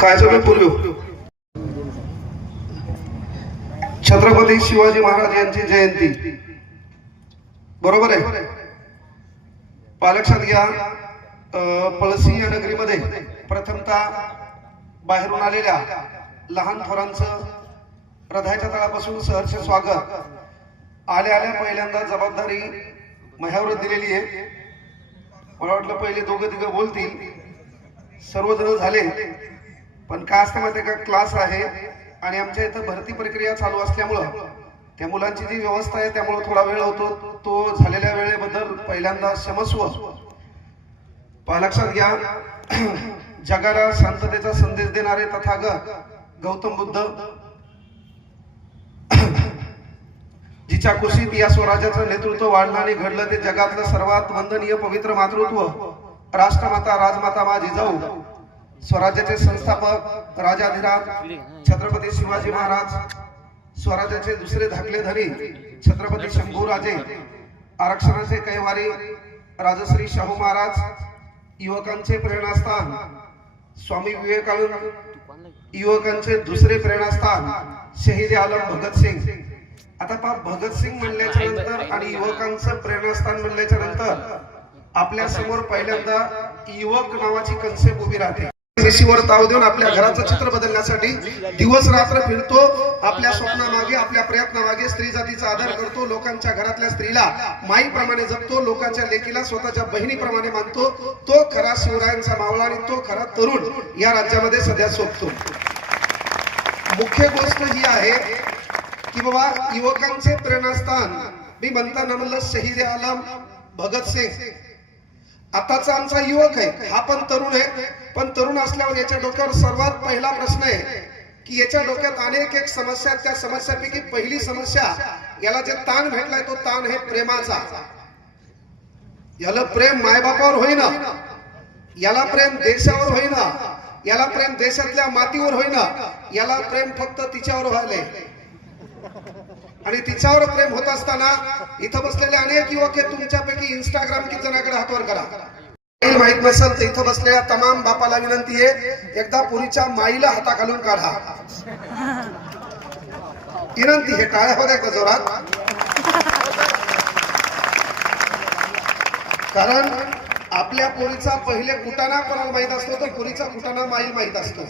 काय पूर्वी छत्रपती शिवाजी महाराज यांची जयंती बरोबर आहे. लक्षात घ्या, पळसी या नगरीमध्ये प्रथमतः बाहेरून आलेल्या लहान थोरांचं हृदयाच्या तळापासून सहर्ष स्वागत. आल्या आल्या पहिल्यांदा जबाबदारी माझ्यावर दिलेली आहे. मला वाटलं पहिले दोघं तिघं बोलतील, सर्वजण झाले, पण काय असतं माहिती का, क्लास आहे आणि आमच्या इथं भरती प्रक्रिया चालू असल्यामुळं त्या मुलांची जी व्यवस्था आहे त्यामुळे थोडा वेळ होतो. तो झालेल्या वेळेबद्दल पहिल्यांदा क्षमस्व. लक्षात घ्या, जगाला शांततेचा संदेश देणारे तथागत गौतम बुद्ध, जिच्या कुशीत या स्वराज्याचं नेतृत्व वाढलं आणि घडलं ते जगातलं सर्वात वंदनीय पवित्र मातृत्व राष्ट्रमाता राजमाता मा जिजाऊ, स्वराज्याचे संस्थापक राजाधिराज छत्रपती शिवाजी महाराज, स्वराज्याचे दुसरे धाकले धनी छत्रपती शंभूराजे, आरक्षणाचे कैवारी राजश्री शाहू महाराज, युवकांचे प्रेरणास्थान स्वामी विवेकानंद, युवकांचे दुसरे प्रेरणास्थान शहीद आलम भगतसिंग. आता पहा, भगतसिंग म्हणल्याच्या नंतर आणि युवकांचं प्रेरणास्थान म्हणल्याच्या नंतर आपल्या समोर पहिल्यांदा युवक नावाची कन्सेप्ट उभी राहते. ऋषीवर ताव देऊन आपल्या घराचं चित्र बदलण्यासाठी दिवस रात्र फिरतो, आपल्या स्वप्नामागे आपल्या प्रयत्नामागे स्त्री जातीचा आदर करतो, लोकांच्या घरातल्या स्त्रीला माईप्रमाणे जपतो, लोकांच्या लेकीला स्वतःच्या बहिणीप्रमाणे मानतो. तो खरा शिवरायांचा मावळा आणि तो खरा तरुण या राज्यामध्ये सध्या शोभतो. मुख्य गोष्ट ही आहे की बाबा, युवकांचे प्रेरणास्थान मी म्हणताना म्हणलं शहीद आलम भगतसिंग. आताचा आमचा युवक आहे, हा पण तरुण आहे, पण तरुण असल्यावर याच्या डोक्यावर सर्वात पहिला प्रश्न आहे की याच्या डोक्यात अनेक एक समस्या. त्या समस्यापैकी पहिली समस्या, याला जे ताण भेटलाय तो ताण आहे प्रेमाचा. याला प्रेम मायबापावर होईना, याला प्रेम देशावर होईना, याला प्रेम देशातल्या मातीवर होईना, याला प्रेम फक्त तिच्यावर व्हायलंय. आणि तिच्यावर प्रेम होत असताना इथं बसलेले अनेक युवक हे तुमच्यापैकी इंस्टाग्राम किती जणांकडे हातवर करा. माहित नसेल तर इथं बसलेल्या तमाम बापाला विनंती आहे, एकदा पुरीच्या माईला हाताखालून काढा. विनंती हे टाळ्या होत्या का जोरात? कारण आपल्या पोरीचा पहिले कुटाणा कोणाला माहित असतो तर पोरीचा कुटाणा माईल माहित असतो.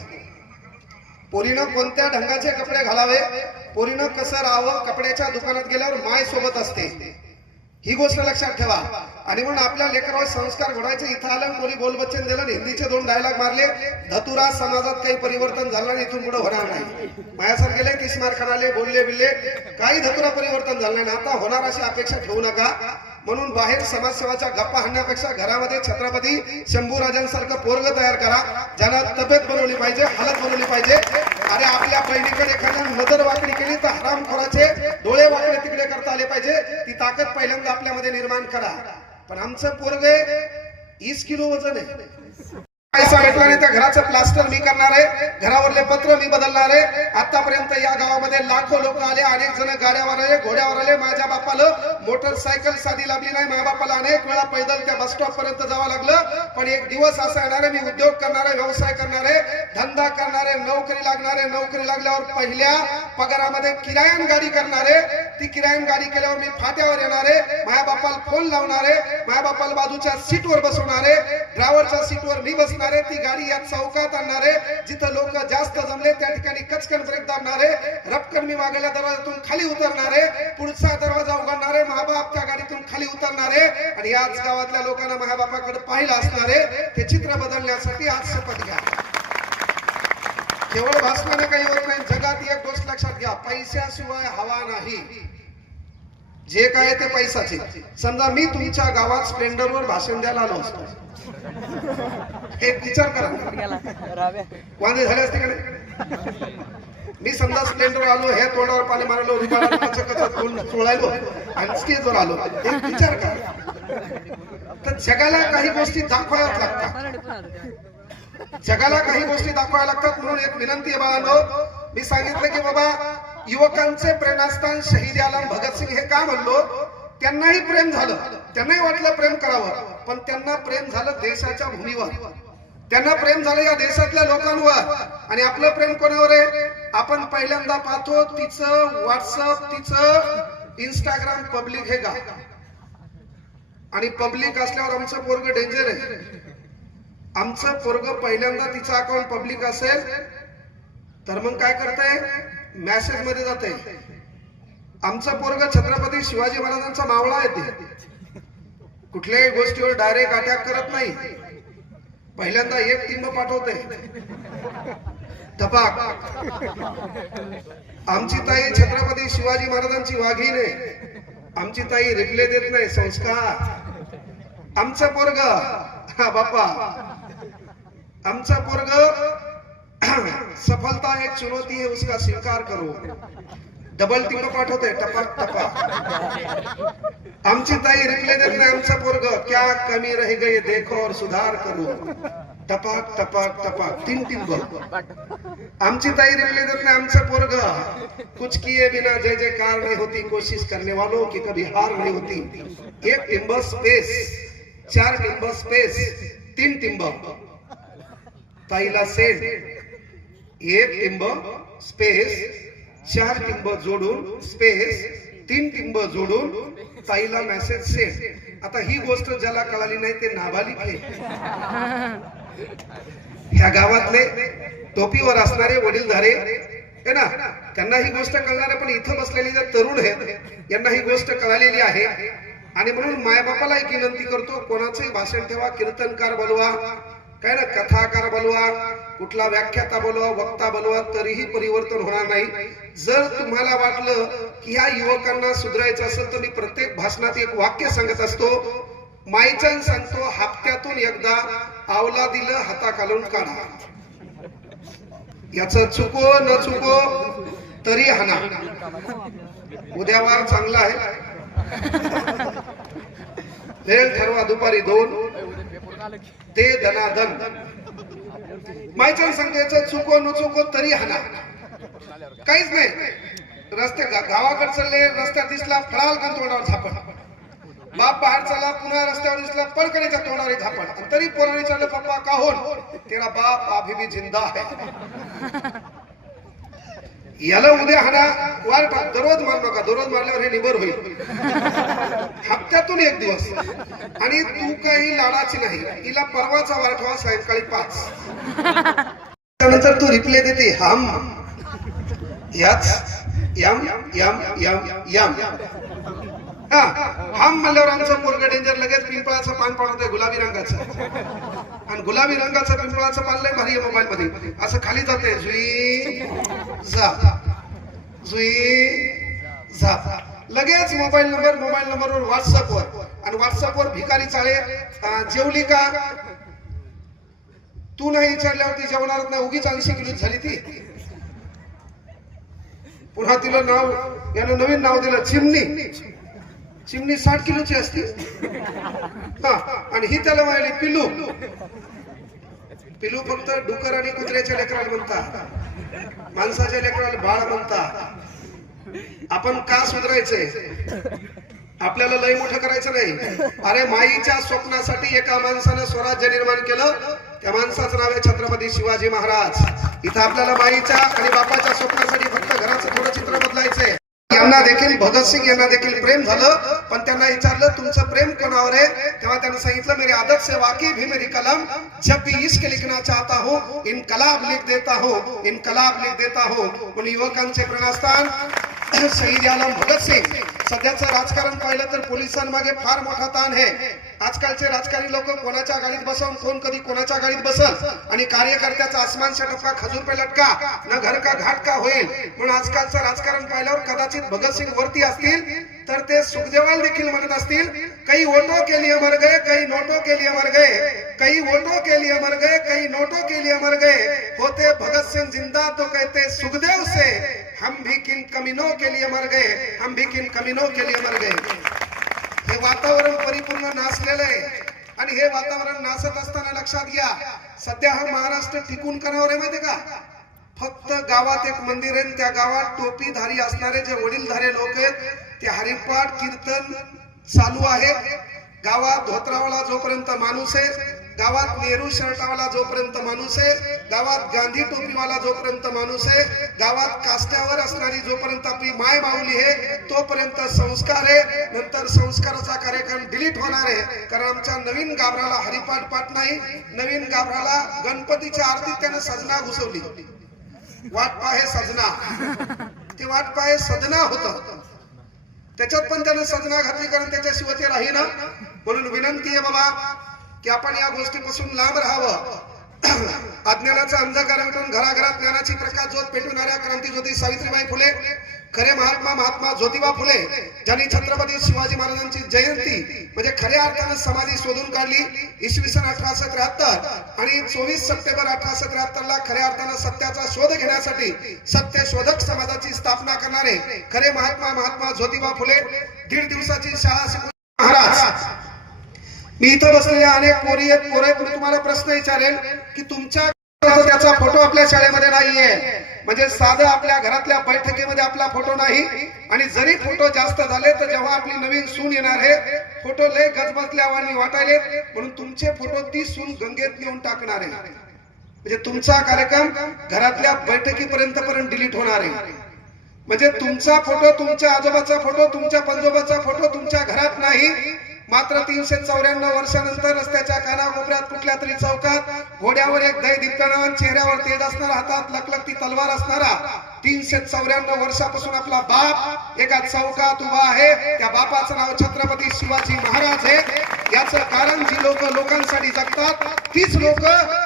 पोरीनं कोणत्या ढंगाचे कपडे घालावे, पोरीनं कसं राहावं, कपड्याच्या दुकानात गेल्यावर माय सोबत असते, ही गोष्ट लक्षात ठेवा. आणि म्हणून आपल्या लेकरावर संस्कार घडवायचे. इथं आलं, कोणी बोल बच्चन दिलं, हिंदीचे 2 डायलॉग मारले, धतुरा समाजात काही परिवर्तन झालं नाही, इथून पुढे होणार नाही. माझ्यासारखे गेले 30 मार खानाले, बोलले बिल्ले, काही धतुरा परिवर्तन झालं नाही. आता होणार अशी अपेक्षा ठेवू नका. म्हणून बाहेर समाजसेवाच्या गप्पा हाणण्यापेक्षा घरामध्ये छत्रपती शंभूराजांसारखं पोरग तयार करा, ज्यांना तब्येत बनवली पाहिजे, हालत बनवली पाहिजे. अरे आपल्या बहिणीकडे एखाद्या नजर वाकडी केली तर हरामखोराचे डोळे वाकडे तिकडे करता आले पाहिजे. ती ताकद पहिल्यांदा आपल्यामध्ये निर्माण करा. पण आमचं पोरग 20 किलो वजन आहे, पैसा भेटला नाही त्या घराचं प्लास्टर मी करणार आहे, घरावरले पत्र मी बदलणार आहे. आतापर्यंत या गावामध्ये लाखो लोक आले, अनेक जण गाड्यावर आले, घोड्यावर आले. माझ्या बापाला मोटरसायकल साधी लाभली नाही, माझ्या बापाला अनेक वेळा पैदल त्या बस स्टॉप पर्यंत जावं लागलं. पण एक दिवस असा येणार आहे, मी उद्योग करणार आहे, व्यवसाय करणार आहे, धंदा करणार आहे, नोकरी लागणार आहे. नोकरी लागल्यावर पहिल्या पगारामध्ये किरायान गाडी करणार आहे. ती किरायान गाडी केल्यावर मी फाट्यावर येणार आहे, माझ्या बापाला फोन लावणार आहे, माझ्या बापाला बाजूच्या सीटवर बसवणार आहे, ड्रायव्हरच्या सीटवर मी बसणार. ती गाडी या चौकात आणणार आहे, जिथं लोक जास्त जमले त्या ठिकाणी कचकन ब्रेक दाबणार आहे, रपकन मी मागेल्या दरवाजातून खाली उतरणार आहे, पुढचा दरवाजा उघडणार आहे, महाबाप त्या गाडीतून खाली उतरणार आहे. आणि याच गावातल्या लोकांना माझ्या बापाकडे पाहिलं असणार आहे. ते चित्र बदलण्यासाठी आज शपथ घ्या. केवळ भाषणाने काही होत नाही. जगात एक गोष्ट लक्षात घ्या, पैशाशिवाय हवा नाही. जे काय ते पैसाचे. समजा मी तुमच्या गावात स्प्लेंडरवर भाषण द्यायला आलो असतो, एक विचार करा, वांदे झाले असते का नाही? मी समजा स्प्लेंडर आलो, हे तोंडावर पाणी मारलो, चोळायलो आणि स्टेजवर आलो, एक विचार करा. तर जगाला काही गोष्टी दाखवाव्याच लागतात, जगाला काही गोष्टी दाखवाव्या लागतात. म्हणून एक विनंती आहे बाळांनो, मी सांगितलं की बाबा युवकांचे प्रेरणास्थान शहीद आलम भगतसिंग हे का म्हणलो, त्यांनाही प्रेम झालं, त्यांनाही वाटलं प्रेम करावं, पण त्यांना प्रेम झालं देशाच्या भूमीवर. त्यांना प्रेम झालं या देशातल्या लोकांवर. आणि आपलं प्रेम कोणावर आहे? आपण पहिल्यांदा पाहतो तिचं व्हॉट्सअप, तिचं इंस्टाग्राम पब्लिक आहे का? आणि पब्लिक असल्यावर आमचं पोरग डेंजर आहे. आमचं पोरग पहिल्यांदा तिचं अकाउंट पब्लिक असेल तर मग काय करताय? मेसेज मध्ये जाते. आमचं पोरग छत्रपती शिवाजी महाराजांचा मावळा आहे. ते कुठल्याही गोष्टीवर डायरेक्ट अटॅक करत नाही. पहिल्यांदा एक टिंब पाठवते धपाक. आमची ताई छत्रपती शिवाजी महाराजांची वाघीण आहे. आमची ताई रिप्ले देत नाही. संस्कार. आमचं पोरग हा बाप्पा, आमचं पोरग सफलता एक चुनौती है उसका स्वीकार करो. डबल टिंब पाठवते टपक टपक. आमची ताई रिप्ले देत नाही. आमचं पोरग क्या कमी रह गई देखो और सुधार करो. टपक टपक टपक 3 टिंब. आमची ताई रिप्ले देत नाही. आमचं पोरग कुछ किए बिना जय जयकार नहीं होती, कोशिश करने वालों की कभी हार नहीं होती. 1 टिंब स्पेस, 4 टिंब स्पेस, 3 टिंब. ताईला सेंड. 1 टिंब स्पेस, 4 टिंब जोडून स्पेस, 3 टिंब जोडून ताईला मेसेज सेंड. आता ही गोष्ट ज्याला कळाली नाही ते नाबालिक आहे. ह्या गावातले टोपीवर असणारे वडीलधारे है ना, त्यांना ही गोष्ट कळणार आहे. पण इथं बसलेले जे तरुण आहेत यांना ही गोष्ट कळालेली आहे. आणि म्हणून मायबापाला एक विनंती करतो, कोणाचंही भाषण ठेवा, कीर्तनकार बोलवा, काय ना कथाकार बोलवा, कुठला व्याख्याता बोलवा, वक्ता बोलवा, तरीही परिवर्तन होणार नाही. जर तुम्हाला वाटलं की ह्या युवकांना सुधारायचं असेल तर मी प्रत्येक भाषणात एक वाक्य सांगत असतो. माईचान सांगतो, हप्त्यातून एकदा आवला दिलं हाताखालून काढा. याच चुको न चुको तरी हाना. उद्या वार चांगला आहे. वेळ ठरवा दुपारी 2 ते दनादन. माईचान सांगतो याच चुको न चुको तरी हाना. काहीच नाही. रस्ते गावाकडे चालले, रस्त्यात दिसला फळाल का तोंडावर झापड. बाप बाहेर चला, पुन्हा रस्त्यावर दिसला पडकणीच्या तोंडावर झापड. तरी पोराने चाललं, पप्पा का होन? तेरा बाप अभी भी जिंदा है. याला उद्या हाना वार टाक. दररोज मार नका. दररोज मारल्यावर हे निबर होईल. हप्त्यातून 1 दिवस. आणि तू काही लाडाची नाही. हिला परवाचा वार ठेवा सायंकाळी 5. त्यानंतर तू रिप्ले देते हम याच यम यम यम यम. हम म्हणल्यावर आमचं पोरग डेंजर. लगेच पिंपळाचं पान पाडतोय गुलाबी रंगाचं. आणि गुलाबी रंगाचं पिंपळाचं पान लय भारी आहे. मोबाईल मध्ये असं खाली जाते जुई जा जुई जा. लगेच मोबाईल नंबरवर व्हॉट्सअपवर. आणि व्हॉट्सअपवर भिकारी चाळे जेवली का? तू नाही विचारल्यावरती जेवणारच नाही. उगीच 80 किलो झाली ती. पुन्हा तिला नाव, यानं नवीन नाव दिलं चिमणी. चिमणी 60 किलोची असते. आणि ही त्याला म्हणाली पिल्लू. पिल्लू फक्त डुकर आणि कुत्र्याच्या लेकराला म्हणतात, माणसाच्या लेकराला बाळ म्हणतात. आपण का सुधारायचंय? आपल्याला लय मोठं करायचं नाही. अरे माईच्या स्वप्नासाठी एका माणसानं स्वराज्य निर्माण केलं. त्या माणसाचं नाव आहे छत्रपती शिवाजी महाराज. इथं आपल्याला माईच्या आणि बापाच्या स्वप्नासाठी फक्त घराचं थोडं चित्र बदलायचंय. यांना देखील भगतसिंग यांना देखील प्रेम झालं. पण त्यांना विचारलं तुमचं प्रेम कोणावर आहे? तेव्हा त्यांनी सांगितलं मेरी आदत से वाकिफ है मेरी कलम. जब भी इश्क लिखना चाहता हूँ इनकलाब लिख देता हूँ, इनकलाब लिख देता हूँ. पण युवकांचे प्रेरणास्थान शहीद आलम भगतसिंग. सध्याचं राजकारण पाहिलं तर पोलिसांमागे फार मोठा ताण आहे. आजकालचे राजकारणी लोक कोणाच्या गाडीत बसवून कोण कधी कोणाच्या गाडीत बसल. आणि कार्यकर्त्याचा आसमान से टपका खजूर पे लटका न घर का घाट का होईल. म्हणून आजकालचं राजकारण पाहिल्यावर कदाचित भगतसिंग वरती असतील तर ते सुखदेवाल देखील म्हणत असतील कई वोटों के लिए मर गए, कई नोटों के लिए मर गए, कई वोटों के लिए मर गए, कई नोटों के लिए मर गए. होते भगत सिंह जिंदा तो कहते सुखदेव से हम भी किन कमीनों के लिए मर गए, हम भी किन कमीनों के लिए मर गए. हे वातावरण परिपूर्ण नाचलेलं आहे. आणि हे वातावरण नाचत असताना लक्षात घ्या सध्या हा महाराष्ट्र टिकून करावर आहे माहिती का? फक्त गावात एक मंदिर आहे. त्या गावात टोपीधारी असणारे जे वडीलधारे लोक आहेत ते हरिपाठ कीर्तन चालू आहे. गावात धोत्रावाला जोपर्यंत माणूस आहे गावात नेहरू शर्टावाला जोपर्यंत माणूस आहे, गावात गांधी टोपीवाला जोपर्यंत माणूस आहे, गावात कास्त्यावर असणारी जोपर्यंत आपली माय माऊली आहे तोपर्यंत संस्कार आहे. नंतर संस्काराचा कार्यक्रम डिलीट होणार आहे. कारण आमच्या नवीन गाभराला हरिपाठ पाठ नाही, नवीन गाभराला गणपतीच्या आरतीत त्यानं सजना घुसवली. वाट पाहे सजना, ते वाट पाहे सजना होत, त्याच्यात पण त्यानं सजना घातली कारण त्याच्याशिवाय ते राही ना. म्हणून विनंती आहे बाबा की आपण या गोष्टीपासून लांब राहावं. अज्ञानाचा अंधकार मिटून घराघरात ज्ञानाची प्रकाश ज्योत पेटवणाऱ्या क्रांतीज्योती सावित्रीबाई फुले, खरे महात्मा ज्योतिबा फुले, ज्यांनी छत्रपती शिवाजी महाराजांची जयंती म्हणजे खऱ्या अर्थानं समाधी शोधून काढली. इसवी सन 1873 आणि 24 सप्टेंबर 1873 ला खऱ्या अर्थानं सत्याचा शोध घेण्यासाठी सत्यशोधक समाजाची स्थापना करणारे खरे महात्मा ज्योतिबा फुले 1.5 दिवसाची शाळा शिकवून महाराज. मी इथं बसलेल्या अनेक पोरी आहेत, पोरं आहेत. मी तुम्हाला प्रश्न विचारेल की तुमच्या त्याचा फोटो आपल्या शाळेमध्ये नाहीये, म्हणजे साधं आपल्या घरातल्या बैठकीमध्ये आपला फोटो नाही. आणि जरी फोटो जास्त झाले तर जेव्हा आपली नवीन सून येणार आहे फोटो लय गजबजल्यावानी वाटायले, म्हणून तुमचे फोटो ती सून गंगेत नेऊन टाकणार आहे. म्हणजे तुमचा कार्यक्रम घरातल्या बैठकीपर्यंत डिलीट होणार आहे. म्हणजे तुमचा फोटो, तुमच्या आजोबाचा फोटो, तुमच्या पंजोबाचा फोटो तुमच्या घरात नाही. मात्र 394 वर्षानंतर रस्त्याच्या कानाकोपऱ्यात कुठल्या तरी चौकात घोड्यावर एक दही दिप्पान, चेहऱ्यावर तेज असणारा, हातात लखलखती तलवार असणारा 394 वर्षापासून आपला बाप एका चौकात उभा आहे. त्या बापाचं नाव छत्रपती शिवाजी महाराज आहे. याचं कारण जी लोक लोकांसाठी जगतात तीच लोक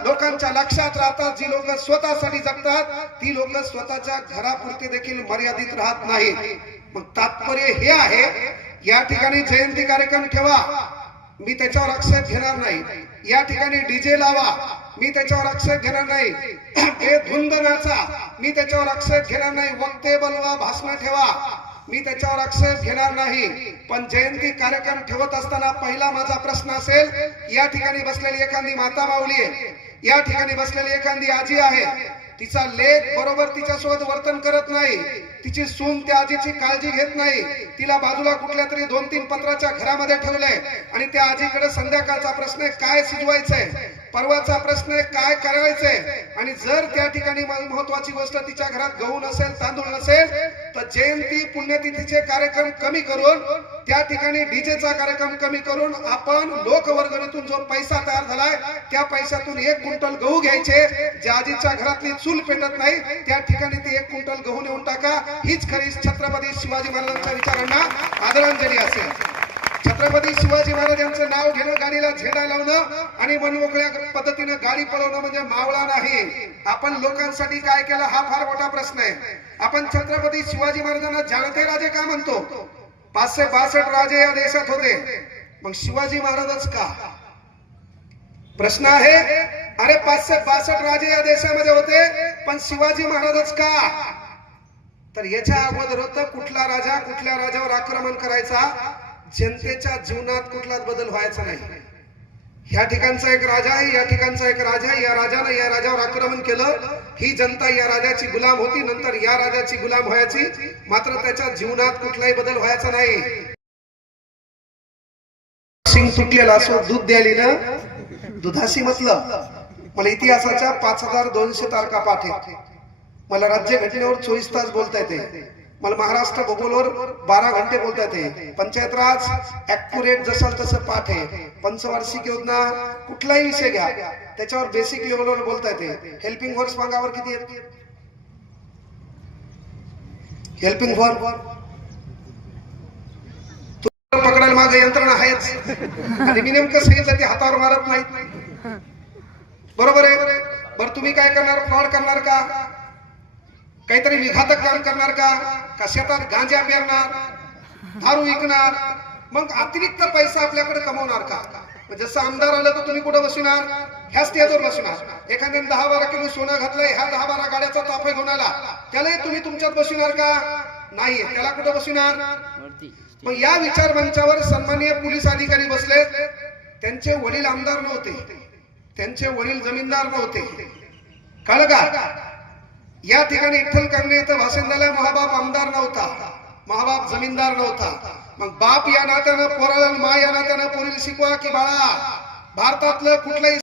लोकांच्या लक्षात राहतात. जी लोक स्वतःसाठी जगतात ती लोक स्वतःच्या घरापुरते देखील मर्यादित राहत नाहीत. मग तात्पर्य हे आहे, या ठिकाणी जयंती कार्यक्रम ठेवा, मी त्याच्यावर आक्षेप घेणार नाही. या ठिकाणी डीजे लावा, मी त्याच्यावर आक्षेप घेणार नाही. हे धुंद नाचा, मी त्याच्यावर आक्षेप घेणार नाही. वक्ते बोलवा, भाषण ठेवा, मी त्याच्यावर आक्षेप घेणार नाही. पण जयंती कार्यक्रम ठेवत असताना पहिला माझा प्रश्न असेल, या ठिकाणी बसलेली एखादी माता माऊली आहे, या ठिकाणी बसलेली एखादी आजी आहे, तिचा लेक बरोबर तिच्यासोबत वर्तन करत नाही, तिची सून त्या आजीची काळजी घेत नाही, तिला बाजूला कुठल्या तरी 2-3 पत्राच्या घरामध्ये ठेवलंय आणि त्या आजीकडे संध्याकाळचा प्रश्न आहे काय शिजवायचंय, परवाचा प्रश्न आहे काय करायचंय. आणि जर त्या ठिकाणी महत्वाची गोष्ट तिच्या घरात गहू नसेल, तांदूळ नसेल, तर जयंती पुण्यतिथीचे कार्यक्रम कमी करून त्या ठिकाणी डीजेचा कार्यक्रम कमी करून आपण लोकवर्गणीतून जो पैसा तयार झालाय त्या पैशातून 1 क्विंटल गहू घ्यायचे. ज्या आजीच्या घरातली चूल पेटत नाही त्या ठिकाणी ते 1 क्विंटल गहू नेऊन टाका. हीच खरी छत्रपती शिवाजी महाराजांच्या विचारांना आदरांजली असेल. छत्रपती शिवाजी महाराज यांचं नाव घेणं, गाडीला झेंडा लावणं आणि मनमोकळ्या पद्धतीने गाडी पळवणं म्हणजे मावळा नाही. आपण लोकांसाठी काय केलं हा फार मोठा प्रश्न आहे. आपण छत्रपती शिवाजी महाराजांना जानते राजे का म्हणतो? 562 राजे या देशात होते, मग शिवाजी महाराजच का? प्रश्न आहे. अरे 562 राजे या देशामध्ये होते पण शिवाजी महाराजच का? तर याच्या अगोदर होतं कुठला राजा कुठल्या राजावर आक्रमण करायचा, जनतेच्या जीवनात कुठलाच बदल व्हायचा नाही. ह्या ठिकाणचा एक राजा आहे, या ठिकाणचा एक राजा आहे, या राजाने या राजावर आक्रमण केलं, ही जनता या राजाची गुलाम होती, नंतर या राजाची गुलाम व्हायची, मात्र त्याच्या जीवनात कुठलाही बदल व्हायचा नाही. सिंग तुटलेला असो दूध द्यायली ना दुधाशी मतलब. मला इतिहासाच्या 5200 तारखा पाठ आहेत. मला राज्य घटनेवर 24 तास बोलता येते. मला महाराष्ट्र भूगोलवर 12 घंटे बोलता येते. पंचायत राज ऍक्युरेट जसाल तसं पाठ आहे. पंचवार्षिक योजना कुठलाही विषय घ्या त्याच्यावर बेसिक लेवलवर बोलता येते. हेल्पिंग वर्क्स मागावर किती आहेत? हेल्पिंग वर्क पकडायला मागे यंत्रणा आहेच आणि मी नेमकं सांगितलं ते हातावर मारत नाहीत. बरोबर आहे. बरं तुम्ही काय करणार? फ्रॉड करणार का? काहीतरी विघातक काम करणार का शेतात गांजा पेरणार, दारू विकणार, मग अतिरिक्त पैसा आपल्याकडे कमवणार का? जसं आमदार आलं तर तुम्ही कुठं बसणार? ह्या स्टेजवर बसणार. एखाद्याने 10-12 किलो सोनं घातलंय, ह्या 10-12 गाड्याचा ताफा घेऊन आला, त्यालाही तुम्ही तुमच्यात बसणार का? नाही. त्याला कुठं बसणार? मग या विचार मंचावर सन्माननीय पोलीस अधिकारी बसले. त्यांचे वडील आमदार नव्हते, त्यांचे वडील जमीनदार नव्हते. कळलं का? या ठिकाणी विठ्ठल कांगणे इथं भाषण द्यायला महाबाप आमदार नव्हता, महाबाप जमीनदार नव्हता. मग बाप या नात्यानं पोराला, मा या नात्यानं पोरीला शिकवा की बाळा भारतातलं कुठलंही